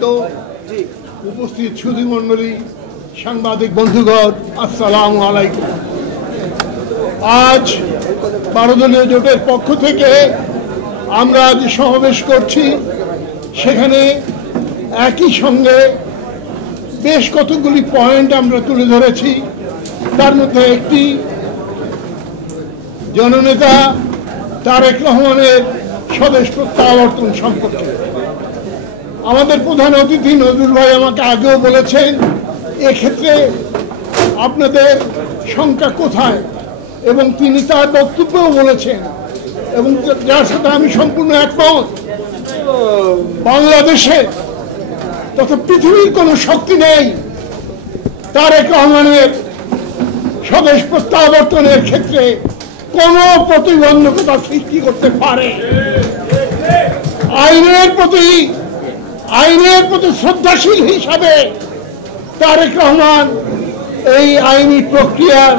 নেতৃবৃন্দ, উপস্থিত সুধীমণ্ডলী, সাংবাদিক বন্ধুগণ, আসসালামু আলাইকুম। আজ 12 দলীয় জোটের পক্ষ থেকে আমরা যে সমাবেশ করছি, সেখানে একই সঙ্গে বেশ কতগুলি পয়েন্ট আমরা তুলে ধরেছি। তার মধ্যে একটি জননেতা তারেক রহমানের স্বদেশ প্রত্যাবর্তন সম্পর্কে। আমাদের প্রধান অতিথি নজরুল ভাই আমাকে আগেও বলেছেন, এক্ষেত্রে আপনাদের শঙ্কা কোথায়, এবং তিনি তার বক্তব্যও বলেছেন, এবং যার সাথে আমি সম্পূর্ণ একমত। বাংলাদেশে তথা পৃথিবীর কোনো শক্তি নেই তারেক রহমানের স্বদেশ প্রত্যাবর্তনের ক্ষেত্রে কোনো প্রতিবন্ধকতা সৃষ্টি করতে পারে। আইনের প্রতি শ্রদ্ধাশীল হিসাবে তারেক রহমান এই আইনি প্রক্রিয়ার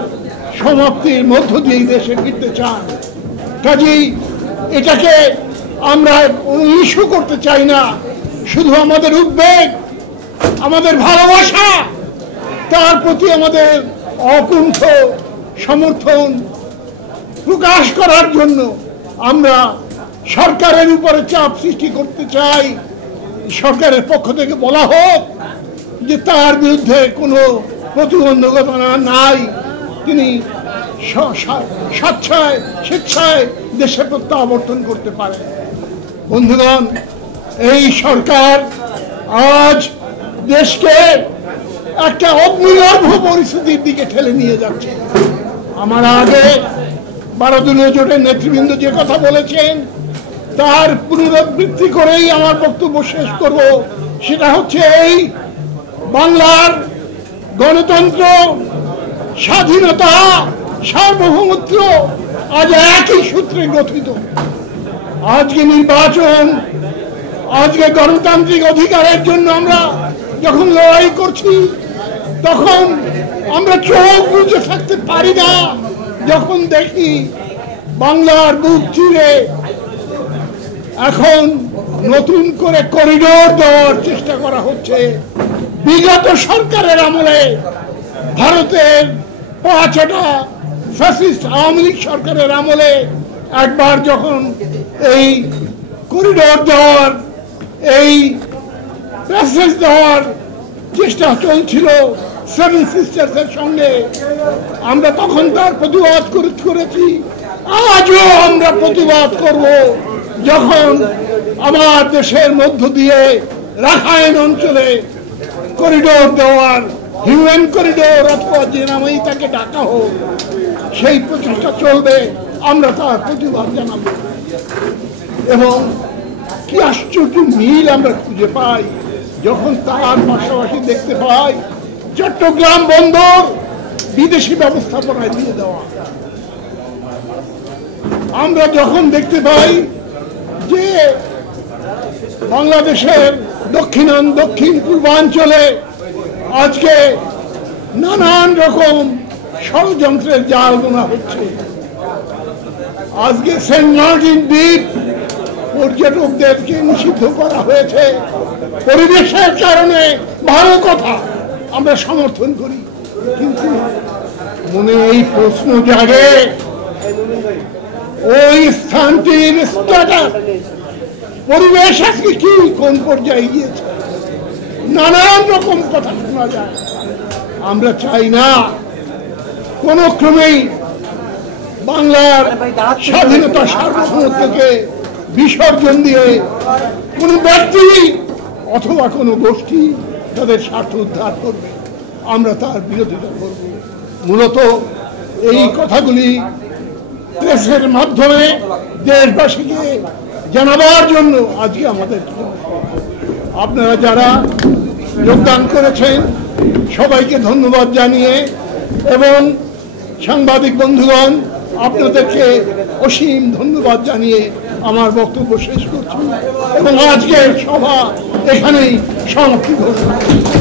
সমাপ্তির মধ্য দিয়ে দেশে ফিরতে চান। কাজেই এটাকে আমরা ইস্যু করতে চাই না। শুধু আমাদের উদ্বেগ, আমাদের ভালোবাসা, তার প্রতি আমাদের অকুণ্ঠ সমর্থন প্রকাশ করার জন্য আমরা সরকারের উপরে চাপ সৃষ্টি করতে চাই। সরকারের পক্ষ থেকে বলা হোক যে তার বিরুদ্ধে কোনো প্রতিবন্ধকতা নাই, তিনি স্বেচ্ছায় দেশে প্রত্যাবর্তন করতে পারেন। বন্ধুগণ, এই সরকার আজ দেশকে একটা অগ্নিগর্ভ পরিস্থিতির দিকে ঠেলে নিয়ে যাচ্ছে। আমার আগে 12 দলীয় জোটের নেতৃবৃন্দ যে কথা বলেছেন, তার পুনরাবৃত্তি করেই আমার বক্তব্য শেষ করব। সেটা হচ্ছে এই বাংলার গণতন্ত্র, স্বাধীনতা, সার্বভৌমত্ব আজ একই সূত্রে গঠিত। আজকে নির্বাচন, আজকে গণতান্ত্রিক অধিকারের জন্য আমরা যখন লড়াই করছি, তখন আমরা চোখ বুজে থাকতে পারি না যখন দেখি বাংলার বুক চিরে এখন নতুন করে করিডোর দেওয়ার চেষ্টা করা হচ্ছে। বিগত সরকারের আমলে ভারতের 5টা ফ্যাসিস্ট আওয়ামী লীগ সরকারের আমলে একবার যখন এই করিডোর দেওয়ার, এই প্যাসেজ দেওয়ার চেষ্টা চলছিল সেভেন সিস্টার্সের সঙ্গে, আমরা তখন তার প্রতিবাদ করেছি। আজও আমরা প্রতিবাদ করব যখন আমার দেশের মধ্য দিয়ে রাখাইন অঞ্চলে করিডোর দেওয়ার, হিউম্যান করিডোর অথবা যে নামেই তাকে ডাকা হোক, সেই প্রচেষ্টা চলবে। আমরা তার প্রতিবাদ জানাবো। এবং কি আশ্চর্য মিল আমরা খুঁজে পাই যখন তার পাশাপাশি দেখতে পাই চট্টগ্রাম বন্দর বিদেশি ব্যবস্থাপনায় দিয়ে দেওয়া। আমরা যখন দেখতে পাই যে বাংলাদেশের দক্ষিণ পূর্বাঞ্চলে আজকে নানান রকম ষড়যন্ত্রের জাল বোনা হচ্ছে। আজকে সেন্ট মার্টিন দ্বীপ পর্যটকদেরকে নিষিদ্ধ করা হয়েছে পরিবেশের কারণে। ভালো কথা, আমরা সমর্থন করি, কিন্তু মনে এই প্রশ্ন জাগে, ওই স্থানটির স্ট্যাটাস, পরিবেশ আজকে কি কোন পর্যায়ে গিয়েছে, নানান রকম কথা শোনা যায়। আমরা চাই না কোনো ক্রমেই বাংলার স্বাধীনতা সার্বভৌমত্বকে বিসর্জন দিয়ে কোনো ব্যক্তি অথবা কোনো গোষ্ঠী তাদের স্বার্থ উদ্ধার করবে। আমরা তার বিরোধিতা করব। মূলত এই কথাগুলি প্রেসের মাধ্যমে দেশবাসীকে জানাবার জন্য আজকে আমাদের আপনারা যারা যোগদান করেছেন সবাইকে ধন্যবাদ জানিয়ে, এবং সাংবাদিক বন্ধুগণ আপনাদেরকে অসীম ধন্যবাদ জানিয়ে আমার বক্তব্য শেষ করছি এবং আজকের সভা এখানেই সমাপ্তি ঘোষণা করছি।